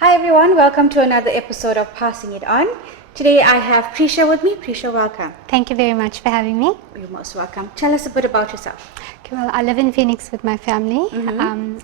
Hi everyone, welcome to another episode of Passing It On. Today I have Prisha with me. Prisha, welcome. Thank you very much for having me. You're most welcome. Tell us a bit about yourself. Okay, well, I live in Phoenix with my family.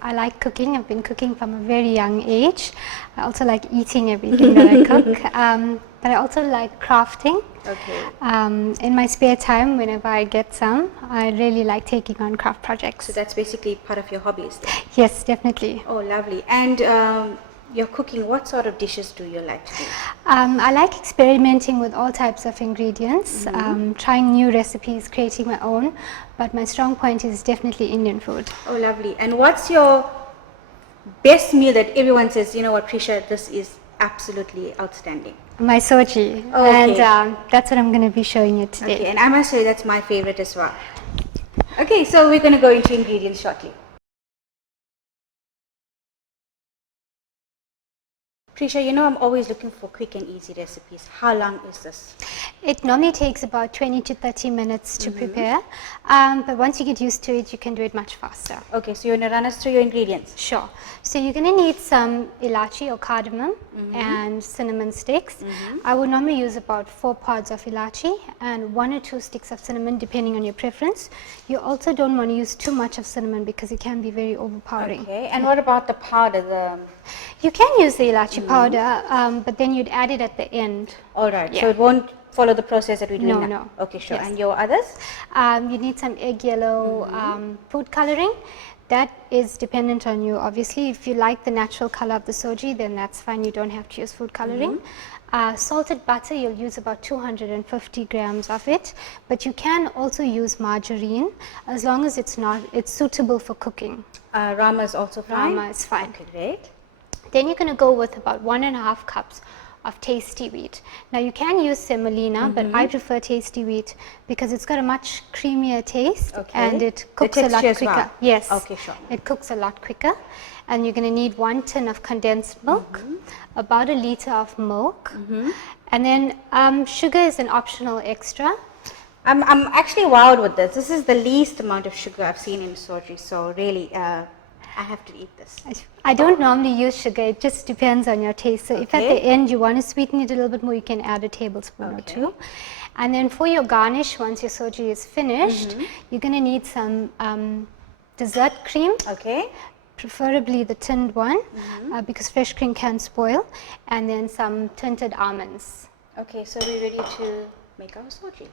I like cooking. I've been cooking from a very young age. I also like eating everything that I cook. But I also like crafting. Okay. In my spare time, whenever I get some, I really like taking on craft projects. So that's basically part of your hobbies then? Yes, definitely. Oh, lovely. And you're cooking, what sort of dishes do you like to do? I like experimenting with all types of ingredients, trying new recipes, creating my own, but my strong point is definitely Indian food. Oh, lovely. And what's your best meal that everyone says, you know what, Prisha, this is absolutely outstanding? My soji, Okay. and that's what I'm going to be showing you today. Okay, and I must say that's my favorite as well. Okay, so we're going to go into ingredients shortly. Prisha, you know I'm always looking for quick and easy recipes. How long is this? It normally takes about 20 to 30 minutes to prepare, but once you get used to it, you can do it much faster. Okay, so you're going to run us through your ingredients. Sure. So you're going to need some ilachi or cardamom and cinnamon sticks. I would normally use about 4 pods of ilachi and 1 or 2 sticks of cinnamon depending on your preference. You also don't want to use too much of cinnamon because it can be very overpowering. Okay, and what about the powder? You can use the ilachi powder, but then you'd add it at the end. All right, Yeah. so it won't follow the process that we're doing now? No. Okay, sure. Yes. And your others? You need some egg yellow food coloring. That is dependent on you. Obviously, if you like the natural color of the soji, then that's fine. You don't have to use food coloring. Salted butter, you'll use about 250 grams of it, but you can also use margarine as long as it's suitable for cooking. Rama is also fine? Rama is fine. Okay, great. Then you're going to go with about 1.5 cups of taystee wheat. Now you can use semolina, but I prefer taystee wheat because it's got a much creamier taste and it cooks a lot quicker. Well. Yes. Okay, sure. It cooks a lot quicker. And you're going to need 1 tin of condensed milk, about 1 liter of milk, and then sugar is an optional extra. I'm actually wowed with this. This is the least amount of sugar I've seen in soji, so really I have to eat this. I don't normally use sugar, it just depends on your taste. So if at the end you want to sweeten it a little bit more, you can add a tablespoon or 2. And then for your garnish, once your soji is finished, you're going to need some dessert cream. Okay. Preferably the tinned one, because fresh cream can spoil, and then some tinted almonds. Okay, so we're ready to make our soji.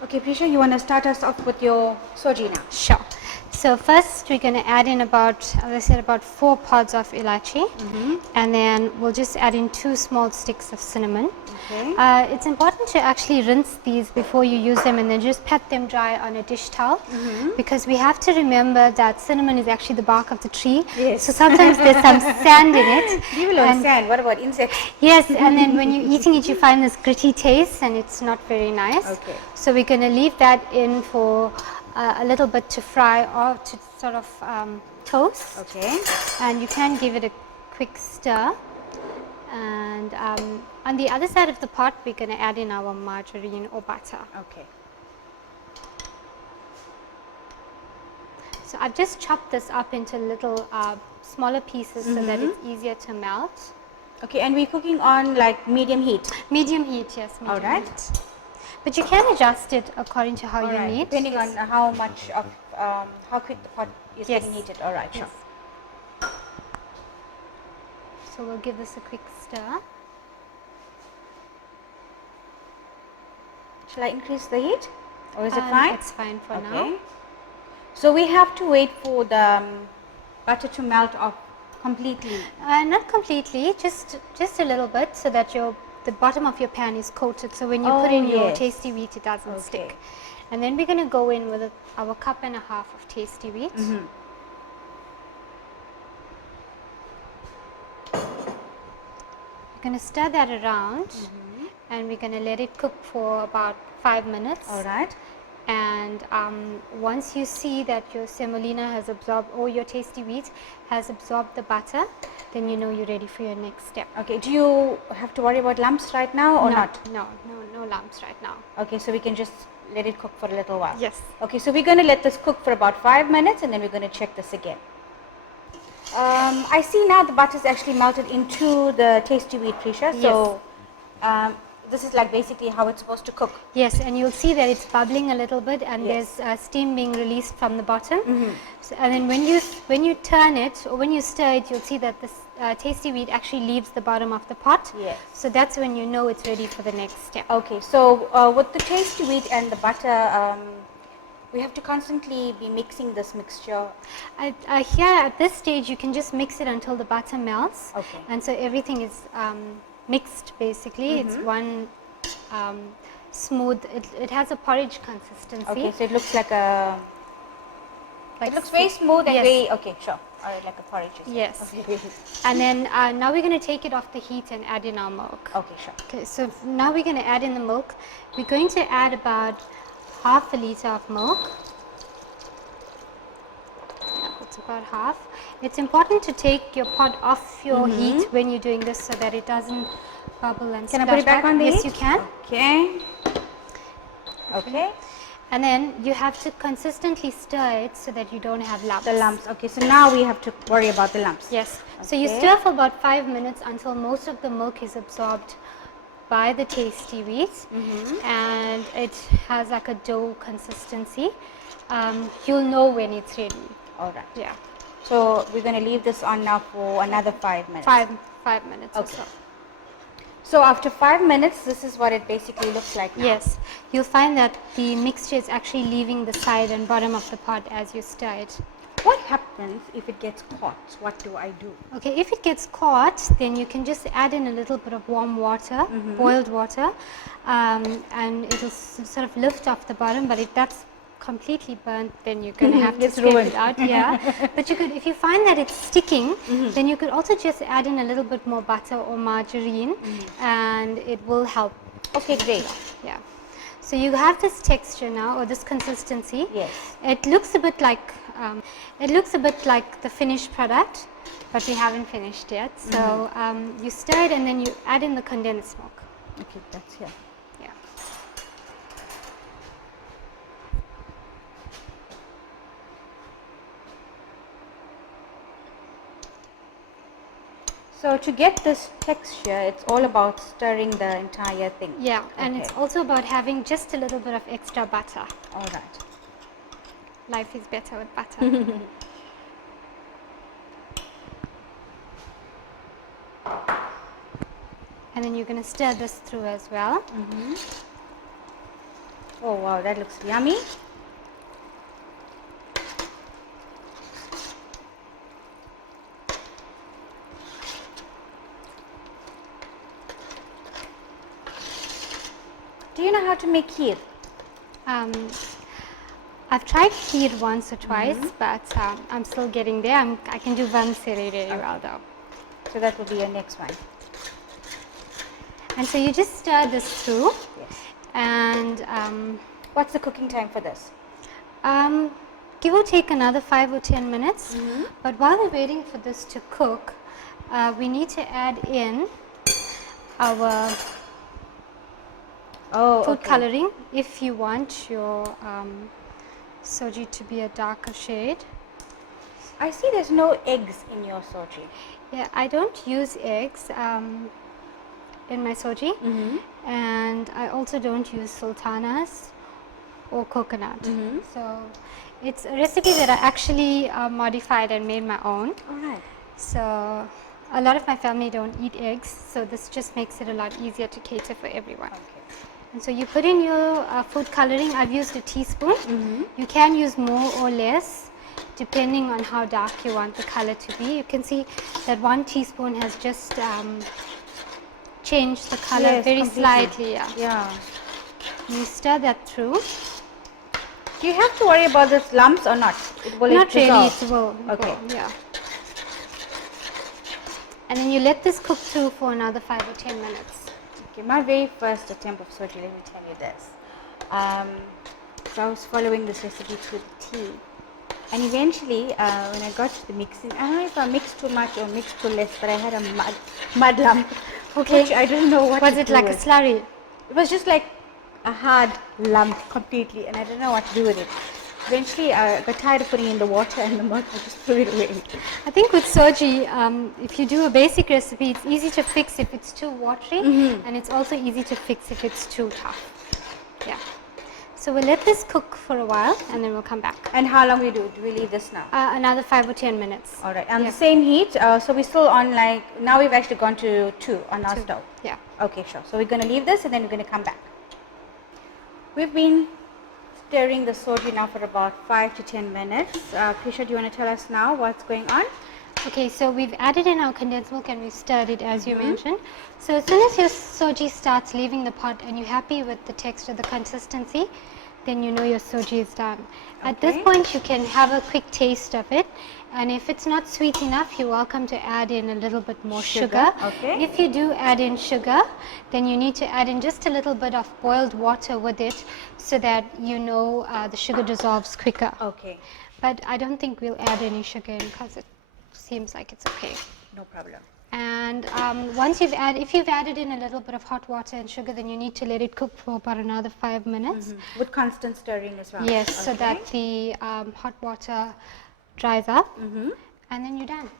Okay, Prisha, you want to start us off with your soji now? Sure. So first we're going to add in about, as I said, about 4 pods of ilachi, and then we'll just add in 2 small sticks of cinnamon. Okay. It's important to actually rinse these before you use them and then just pat them dry on a dish towel, because we have to remember that cinnamon is actually the bark of the tree. Yes. So sometimes there's some sand in it. Leave alone sand, what about insects? Yes, and then when you're eating it, you find this gritty taste and it's not very nice. Okay. So we're going to leave that in for a little bit to fry or to sort of toast. Okay. And you can give it a quick stir. And on the other side of the pot, we're going to add in our margarine or butter. Okay. So I've just chopped this up into little smaller pieces so that it's easier to melt. Okay, and we're cooking on like medium heat? Medium heat, yes. Medium All right. heat. But you can adjust it according to how you need. Depending on how much of, how quick the pot is getting heated. All right, sure. Yes. So we'll give this a quick stir. Shall I increase the heat, or is it fine? It's fine for now. Okay. So we have to wait for the butter to melt off completely. Not completely, just a little bit, so that the bottom of your pan is coated. So when you put in your taystee wheat, it doesn't stick. And then we're going to go in with our 1.5 cups of taystee wheat. We're going to stir that around, and we're going to let it cook for about 5 minutes. All right. And once you see that your semolina has absorbed, or your tasty wheat has absorbed the butter, then you know you're ready for your next step. Okay, do you have to worry about lumps right now or not? No lumps right now. Okay, so we can just let it cook for a little while. Yes. Okay, so we're going to let this cook for about 5 minutes and then we're going to check this again. I see now the butter is actually melted into the tasty wheat, Prisha. Yes. So this is like basically how it's supposed to cook. Yes, and you'll see that it's bubbling a little bit, and Yes. there's steam being released from the bottom. So, and then when you turn it or when you stir it, you'll see that this tasty wheat actually leaves the bottom of the pot. Yes. So that's when you know it's ready for the next step. Okay, so with the tasty wheat and the butter, we have to constantly be mixing this mixture. Here at this stage, you can just mix it until the butter melts. Okay. And so everything is mixed basically. It's one smooth, it has a porridge consistency. Okay, so it looks like a, Like it looks very smooth and yes. very, okay, sure. All right, like a porridge. Yes. Okay. And then now we're going to take it off the heat and add in our milk. Okay, sure. Okay, so now we're going to add in the milk. We're going to add about half a liter of milk. Yeah, it's about half. It's important to take your pot off your heat when you're doing this so that it doesn't bubble and Can I splash put it back on the Yes, heat? you can. Okay. Okay. And then you have to consistently stir it so that you don't have lumps. The lumps. Okay, so now we have to worry about the lumps. Yes. So you Okay. stir for about 5 minutes until most of the milk is absorbed by the tasty wheat, and it has like a dough consistency. You'll know when it's ready. All right. Yeah. So we're going to leave this on now for another 5 minutes. 5 minutes or Okay. so. So after 5 minutes, this is what it basically looks like now. Yes. You'll find that the mixture is actually leaving the side and bottom of the pot as you stir it. What happens if it gets caught? What do I do? Okay, if it gets caught, then you can just add in a little bit of warm water, boiled water, and it'll sort of lift off the bottom, but if that's completely burnt, then you're going to have to It's scrape ruined. it out. Yeah, but you could, if you find that it's sticking, then you could also just add in a little bit more butter or margarine, and it will help. Okay, great. Yeah. So you have this texture now, or this consistency. Yes. It looks a bit like the finished product, but we haven't finished yet. So you stir it and then you add in the condensed milk. Okay, that's here. Yeah. So to get this texture, it's all about stirring the entire thing. Yeah, and it's Okay. also about having just a little bit of extra butter. All right. Life is better with butter. And then you're going to stir this through as well. Oh wow, that looks yummy. Do you know how to make kheer? I've tried kheer once or twice, but I'm still getting there. I can do vermicelli really well though. So that will be your next one. And so you just stir this through, Yes. and What's the cooking time for this? give or take another 5 or 10 minutes. But while we're waiting for this to cook, we need to add in our food coloring if you want your soji to be a darker shade. I see there's no eggs in your soji. Yeah, I don't use eggs in my soji, and I also don't use sultanas or coconut. So it's a recipe that I actually modified and made my own. All right. So a lot of my family don't eat eggs, so this just makes it a lot easier to cater for everyone. Okay. And so you put in your food coloring. I've used a teaspoon. You can use more or less depending on how dark you want the color to be. You can see that 1 teaspoon has just changed the color Yes, very completely. slightly. Yeah. Yeah. You stir that through. Do you have to worry about this lumps or not? Will Not it really, dissolve? it will. Okay. Yeah. And then you let this cook through for another 5 or 10 minutes. Okay, my very first attempt of soji, let me tell you this. So I was following this recipe to the T. And eventually, when I got to the mixing, I don't know if I mixed too much or mixed too less, but I had a mud lump. Okay. Which I didn't know what Was to it do like with. a slurry? It was just like a hard lump completely, and I didn't know what to do with it. Eventually, I got tired of putting in the water and the milk. I just threw it away. I think with soji, if you do a basic recipe, it's easy to fix if it's too watery, and it's also easy to fix if it's too tough. Yeah. So we'll let this cook for a while, and then we'll come back. And how long we do? Do we leave this now? Another 5 or 10 minutes. All right. On the same heat. So we're still on now we've actually gone to 2 on our stove. Yeah. Okay, sure. So we're going to leave this and then we're going to come back. We've been stirring the soji now for about 5 to 10 minutes. Prisha, do you want to tell us now what's going on? Okay, so we've added in our condensed milk and we've stirred it as you mentioned. So as soon as your soji starts leaving the pot and you're happy with the texture, the consistency, then you know your soji is done. At this point you can have a quick taste of it, and if it's not sweet enough, you're welcome to add in a little bit more sugar. Okay. If you do add in sugar, then you need to add in just a little bit of boiled water with it so that you know the sugar dissolves quicker. Okay. But I don't think we'll add any sugar in because it seems like it's okay. No problem. And once if you've added in a little bit of hot water and sugar, then you need to let it cook for about another 5 minutes. With constant stirring as well. Yes, so that the hot water dries up, and then you're done.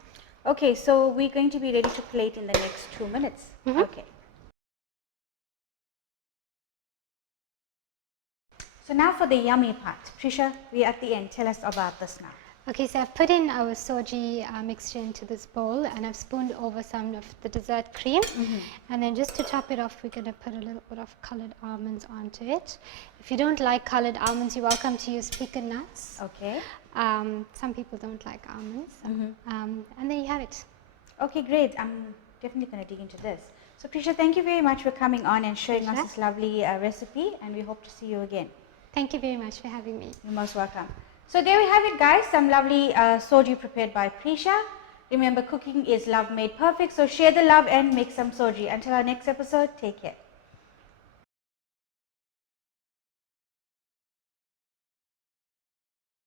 Okay, so we're going to be ready to plate in the next 2 minutes. Okay. So now for the yummy part. Prisha, we're at the end. Tell us about this now. Okay, so I've put in our soji mixture into this bowl, and I've spooned over some of the dessert cream. And then just to top it off, we're going to put a little bit of colored almonds onto it. If you don't like colored almonds, you're welcome to use pecan nuts. Okay. Some people don't like almonds. And there you have it. Okay, great. I'm definitely going to dig into this. So Prisha, thank you very much for coming on and showing us this lovely recipe, and we hope to see you again. Thank you very much for having me. You're most welcome. So there we have it, guys, some lovely soji prepared by Prisha. Remember, cooking is love made perfect, so share the love and make some soji. Until our next episode, take care.